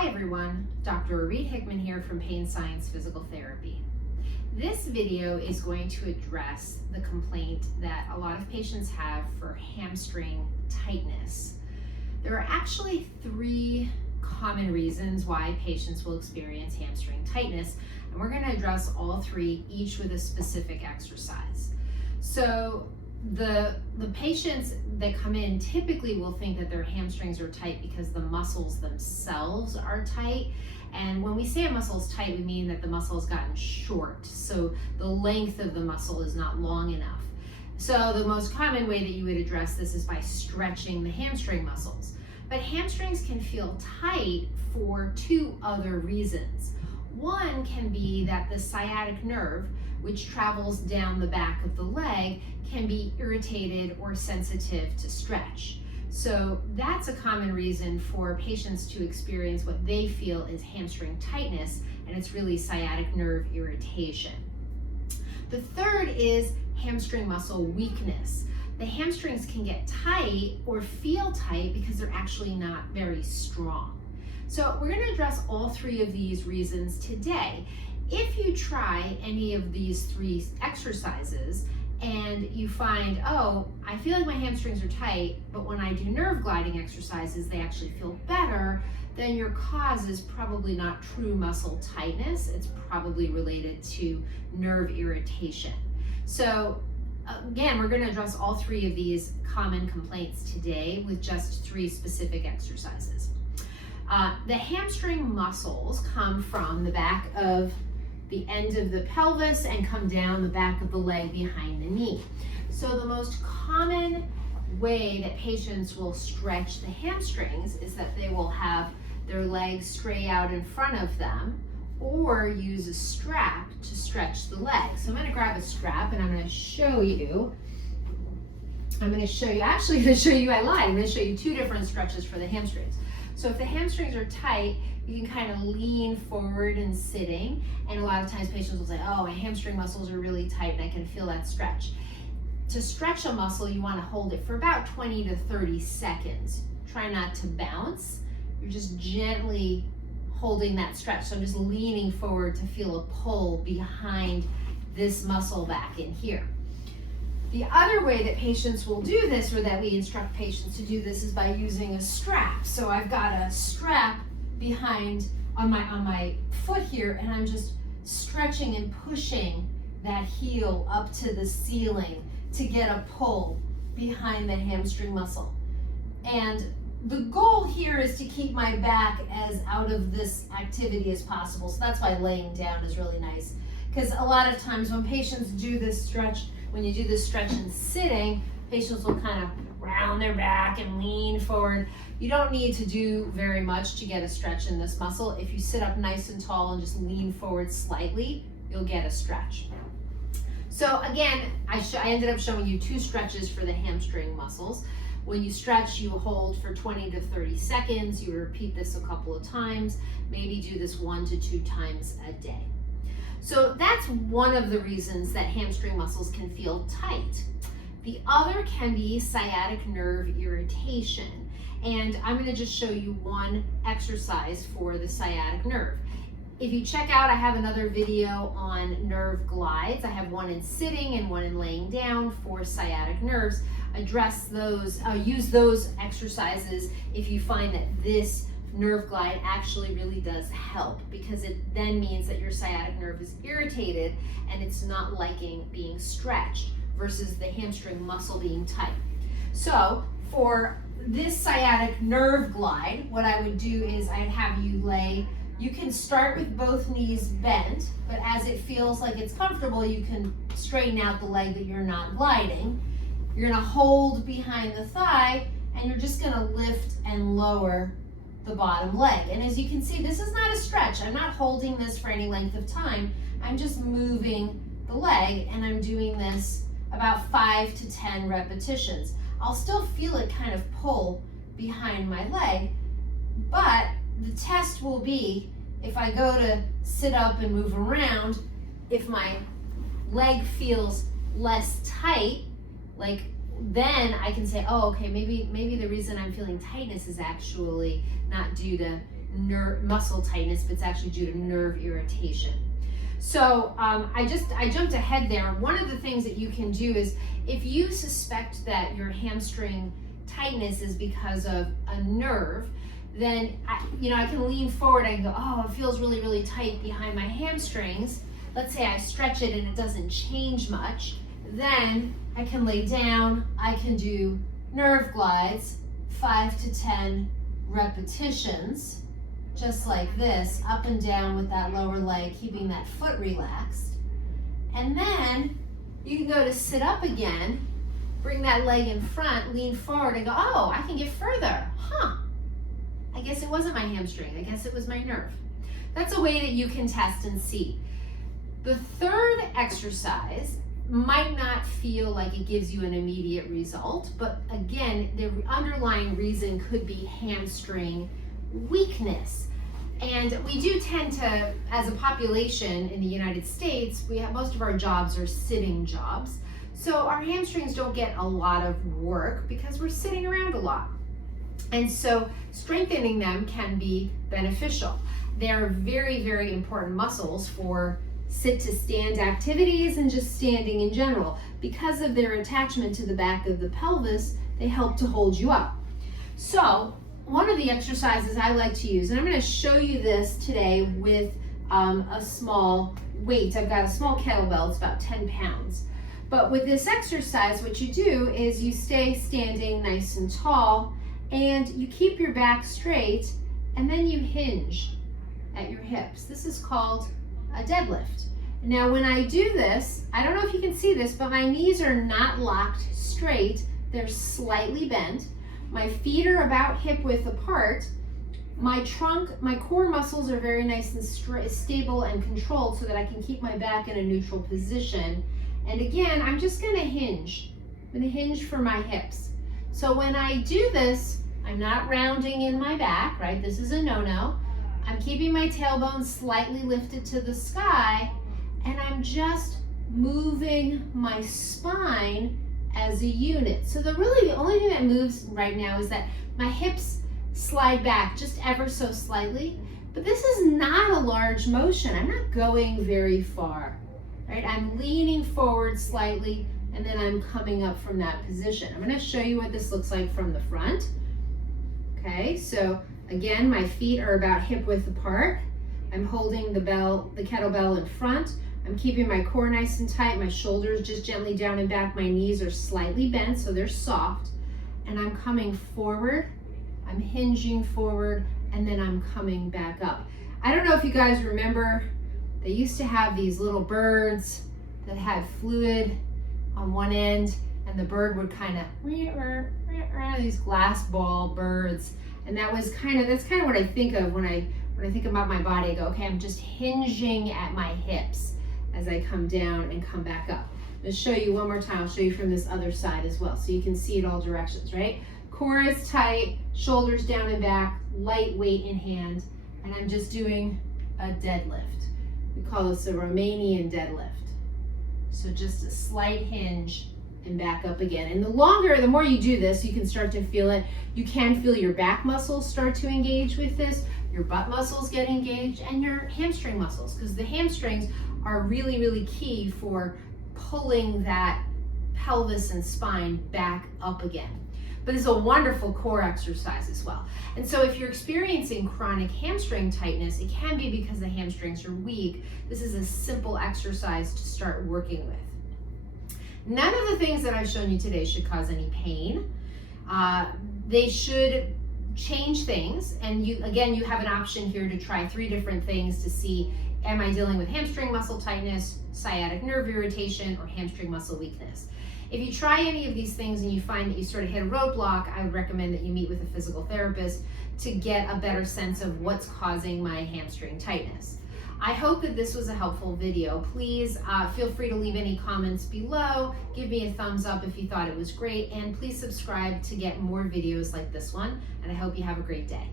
Hi everyone, Dr. Orit Hickman here from Pain Science Physical Therapy. This video is going to address the complaint that a lot of patients have for hamstring tightness. There are actually three common reasons why patients will experience hamstring tightness, and we're going to address all three, each with a specific exercise. So the patients that come in typically will think that their hamstrings are tight because the muscles themselves are tight. And when we say a muscle is tight, we mean that the muscle has gotten short. So the length of the muscle is not long enough. So the most common way that you would address this is by stretching the hamstring muscles. But hamstrings can feel tight for two other reasons. One can be that the sciatic nerve, which travels down the back of the leg, can be irritated or sensitive to stretch. So that's a common reason for patients to experience what they feel is hamstring tightness, and it's really sciatic nerve irritation. The third is hamstring muscle weakness. The hamstrings can get tight or feel tight because they're actually not very strong. So we're going to address all three of these reasons today. If you try any of these three exercises and you find, oh, I feel like my hamstrings are tight, but when I do nerve gliding exercises, they actually feel better, then your cause is probably not true muscle tightness. It's probably related to nerve irritation. So again, we're going to address all three of these common complaints today with just three specific exercises. The hamstring muscles come from the back of the end of the pelvis and come down the back of the leg behind the knee. So the most common way that patients will stretch the hamstrings is that they will have their legs stray out in front of them or use a strap to stretch the leg. So I'm going to grab a strap and I'm going to show you. I lied. I'm going to show you two different stretches for the hamstrings. So if the hamstrings are tight, you can kind of lean forward and sitting, and a lot of times patients will say, oh, my hamstring muscles are really tight and I can feel that stretch. To stretch a muscle, you want to hold it for about 20 to 30 seconds. Try not to bounce. You're just gently holding that stretch. So I'm just leaning forward to feel a pull behind this muscle back in here. The other way that patients will do this, or that we instruct patients to do this, is by using a strap. So I've got a strap behind on my foot here, and I'm just stretching and pushing that heel up to the ceiling to get a pull behind the hamstring muscle. And the goal here is to keep my back as out of this activity as possible. So that's why laying down is really nice, because a lot of times when patients do this stretch, when you do this stretch and sitting, patients will kind of round their back and lean forward. You don't need to do very much to get a stretch in this muscle. If you sit up nice and tall and just lean forward slightly, you'll get a stretch. So again, I ended up showing you two stretches for the hamstring muscles. When you stretch, you hold for 20 to 30 seconds. You repeat this a couple of times. Maybe do this 1 to 2 times a day. So that's one of the reasons that hamstring muscles can feel tight. The other can be sciatic nerve irritation. And I'm going to just show you one exercise for the sciatic nerve. If you check out, I have another video on nerve glides. I have one in sitting and one in laying down for sciatic nerves. Address those, use those exercises if you find that this nerve glide actually really does help, because it then means that your sciatic nerve is irritated and it's not liking being stretched versus the hamstring muscle being tight. So for this sciatic nerve glide, what I would do is I'd have you lay, you can start with both knees bent, but as it feels like it's comfortable, you can straighten out the leg that you're not gliding. You're going to hold behind the thigh and you're just going to lift and lower the bottom leg. And as you can see, this is not a stretch. I'm not holding this for any length of time. I'm just moving the leg, and I'm doing this about 5 to 10 repetitions. I'll still feel it kind of pull behind my leg, but the test will be if I go to sit up and move around, if my leg feels less tight, like then I can say, oh, okay, maybe the reason I'm feeling tightness is actually not due to muscle tightness, but it's actually due to nerve irritation. So I jumped ahead there. One of the things that you can do is, if you suspect that your hamstring tightness is because of a nerve, then I can lean forward and go, oh, it feels really, really tight behind my hamstrings. Let's say I stretch it and it doesn't change much. Then I can lay down, I can do nerve glides, 5 to 10 repetitions, just like this, up and down with that lower leg, keeping that foot relaxed. And then you can go to sit up again, bring that leg in front, lean forward and go, oh, I can get further. I guess it wasn't my hamstring, I guess it was my nerve. That's a way that you can test and see. The third exercise might not feel like it gives you an immediate result, but again, the underlying reason could be hamstring weakness. And we do tend to, as a population in the United States, most of our jobs are sitting jobs. So our hamstrings don't get a lot of work because we're sitting around a lot. And so strengthening them can be beneficial. They're very, very important muscles for sit to stand activities and just standing in general. Because of their attachment to the back of the pelvis, they help to hold you up. So one of the exercises I like to use, and I'm going to show you this today with a small weight. I've got a small kettlebell, it's about 10 pounds. But with this exercise, what you do is you stay standing nice and tall, and you keep your back straight, and then you hinge at your hips. This is called a deadlift. Now when I do this, I don't know if you can see this, but my knees are not locked straight. They're slightly bent. My feet are about hip width apart. My trunk, my core muscles are very nice and stable and controlled so that I can keep my back in a neutral position. And again, I'm just gonna hinge. I'm gonna hinge for my hips. So when I do this, I'm not rounding in my back, right? This is a no-no. I'm keeping my tailbone slightly lifted to the sky, and I'm just moving my spine as a unit. So the only thing that moves right now is that my hips slide back just ever so slightly, but this is not a large motion. I'm not going very far, right? I'm leaning forward slightly, and then I'm coming up from that position. I'm gonna show you what this looks like from the front. Okay, so again, my feet are about hip width apart. I'm holding the kettlebell in front. I'm keeping my core nice and tight. My shoulders just gently down and back. My knees are slightly bent, so they're soft. And I'm coming forward. I'm hinging forward, and then I'm coming back up. I don't know if you guys remember, they used to have these little birds that had fluid on one end, and the bird would kind of, these glass ball birds. And that's kind of what I think of when I think about my body. I go, okay, I'm just hinging at my hips as I come down and come back up. Let's show you one more time. I'll show you from this other side as well, so you can see it all directions, right? Core is tight, shoulders down and back, light weight in hand, and I'm just doing a deadlift. We call this a Romanian deadlift. So just a slight hinge and back up again. And the more you do this, you can start to feel it. You can feel your back muscles start to engage with this, your butt muscles get engaged, and your hamstring muscles, because the hamstrings are really, really key for pulling that pelvis and spine back up again. But it's a wonderful core exercise as well. And so if you're experiencing chronic hamstring tightness, it can be because the hamstrings are weak. This is a simple exercise to start working with. None of the things that I've shown you today should cause any pain. They should change things. And you have an option here to try 3 different things to see, am I dealing with hamstring muscle tightness, sciatic nerve irritation, or hamstring muscle weakness? If you try any of these things and you find that you sort of hit a roadblock, I would recommend that you meet with a physical therapist to get a better sense of what's causing my hamstring tightness. I hope that this was a helpful video. Please feel free to leave any comments below. Give me a thumbs up if you thought it was great, and please subscribe to get more videos like this one, and I hope you have a great day.